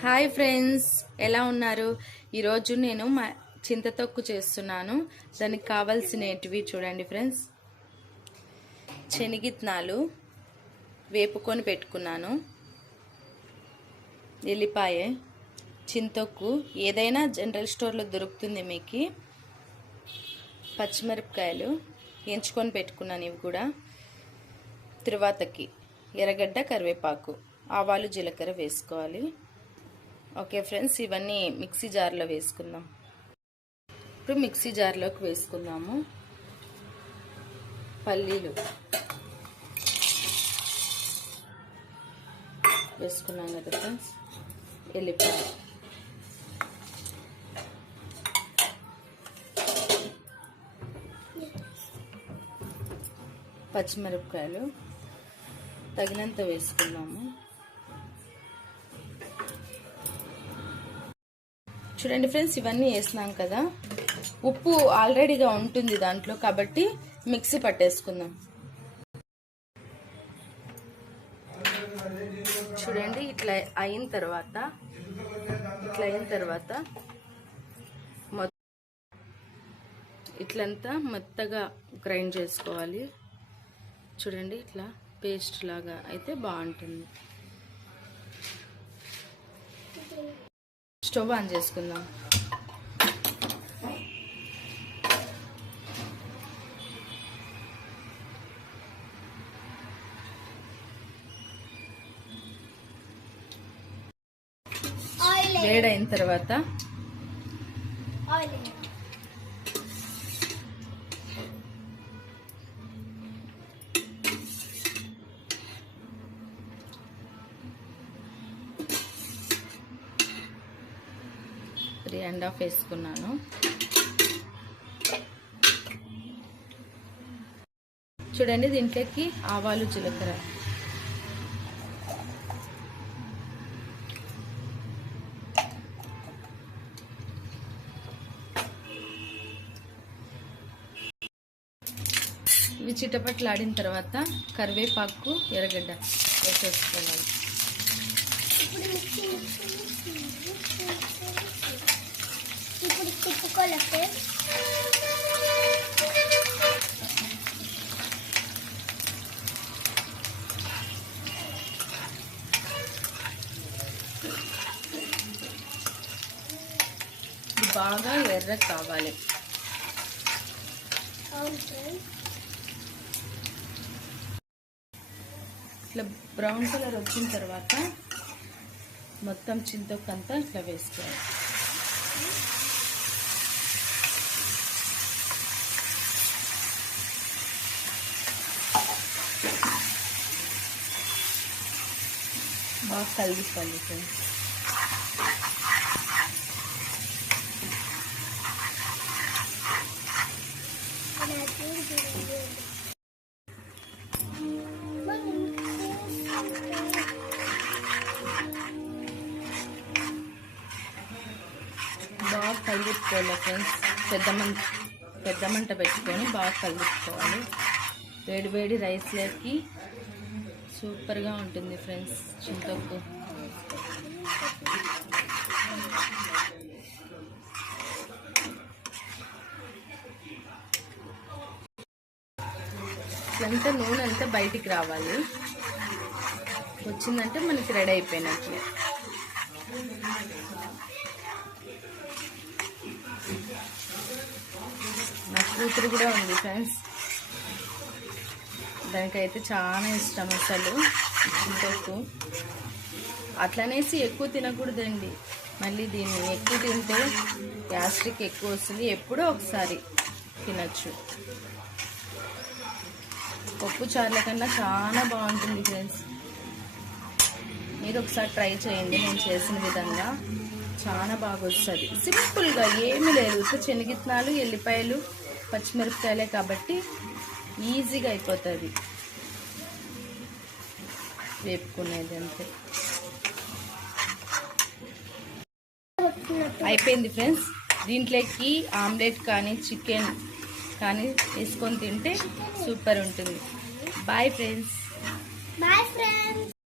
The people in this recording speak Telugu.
హాయ్ ఫ్రెండ్స్ ఎలా ఉన్నారు? ఈరోజు నేను మా చింతతొక్కు చేస్తున్నాను. దానికి కావాల్సినవి చూడండి ఫ్రెండ్స్. శనగిత్నాలు వేపుకొని పెట్టుకున్నాను. ఎల్లిపాయ చింతొక్కు ఏదైనా జనరల్ స్టోర్లో దొరుకుతుంది మీకు. పచ్చిమిరపకాయలు ఎంచుకొని పెట్టుకున్నాను ఇవి కూడా. తిరువాతకి ఎర్రగడ్డ కరివేపాకు. ఆవాలు జీలకర్ర వేసుకోవాలి. ఓకే ఫ్రెండ్స్ ఇవన్నీ మిక్సీ జార్లో వేసుకుందాం. ఇప్పుడు మిక్సీ జార్లోకి వేసుకుందాము. పల్లీలు వేసుకున్నాం కదా ఫ్రెండ్స్ ఎల్లిపాయ. పచ్చిమిరపకాయలు తగినంత వేసుకున్నాము. చూడండి ఫ్రెండ్స్ ఇవన్నీ వేసినాం కదా. ఉప్పు ఆల్రెడీగా ఉంటుంది దాంట్లో కాబట్టి మిక్సీ పట్టేసుకుందాం. చూడండి ఇట్లా అయిన తర్వాత ఇట్లా అయిన తర్వాత ఇట్లంతా మెత్తగా గ్రైండ్ చేసుకోవాలి. చూడండి ఇట్లా పేస్ట్ లాగా అయితే బాగుంటుంది. స్టవ్ ఆన్ చేసుకుందాం. వేడైన తర్వాత ఆయిల్ త్రీ అండ్ హాఫ్ వేసుకున్నాను. చూడండి దీంట్లోకి ఆవాలు జీలకర్ర. ఇవి చిటపట్లాడిన తర్వాత కరివేపాకు ఎర్రగడ్డ వేసేసుకోవాలి ఇప్పుడు mixie mixie mixie mixie mixie ఇప్పుడు తిప్పుకోలేక బాగా ఎర్ర కావాలి. ఇట్లా బ్రౌన్ కలర్ వచ్చిన తర్వాత మొత్తం చింతొక్కంతా ఇట్లా వేసుకోవాలి. బాగా కలిగిపోవాలి ఫ్రెండ్స్ బాగా కలిగిపోవాలి ఫ్రెండ్స్ పెద్ద మంట పెద్ద మంట పెట్టుకొని బాగా కలిగిపోవాలి వేడి వేడి రైస్లోకి సూపర్గా ఉంటుంది ఫ్రెండ్స్ చింతొక్కు అంతా నూనె అంతా బయటికి రావాలి. వచ్చిందంటే మనకి రెడీ అయిపోయినట్లే. నా కూతురు కూడా ఉంది ఫ్రెండ్స్. దానికైతే చాలా ఇష్టం అసలు. చింతకు అట్లనేసి ఎక్కువ తినకూడదండి. మళ్ళీ దీన్ని ఎక్కువ తింటే గ్యాస్ట్రిక్ ఎక్కువ వస్తుంది. ఎప్పుడో ఒకసారి తినచ్చు. పప్పు చార్ల కన్నా చాలా బాగుంటుంది ఫ్రెండ్స్. మీరు ఒకసారి ట్రై చేయండి. నేను చేసిన విధంగా చాలా బాగా వస్తుంది సింపుల్గా ఏమీ లేదు. ఉత్త శనగిత్నాలు ఎల్లిపాయలు పచ్చిమిరపకాయలే కాబట్టి ఈజీగా అయిపోతుంది. వేపుకునేది అంతే. అయిపోయింది ఫ్రెండ్స్. దీంట్లోకి ఆమ్లెట్ కానీ చికెన్ కానీ వేసుకొని తింటే సూపర్ ఉంటుంది. Bye friends. Bye friends.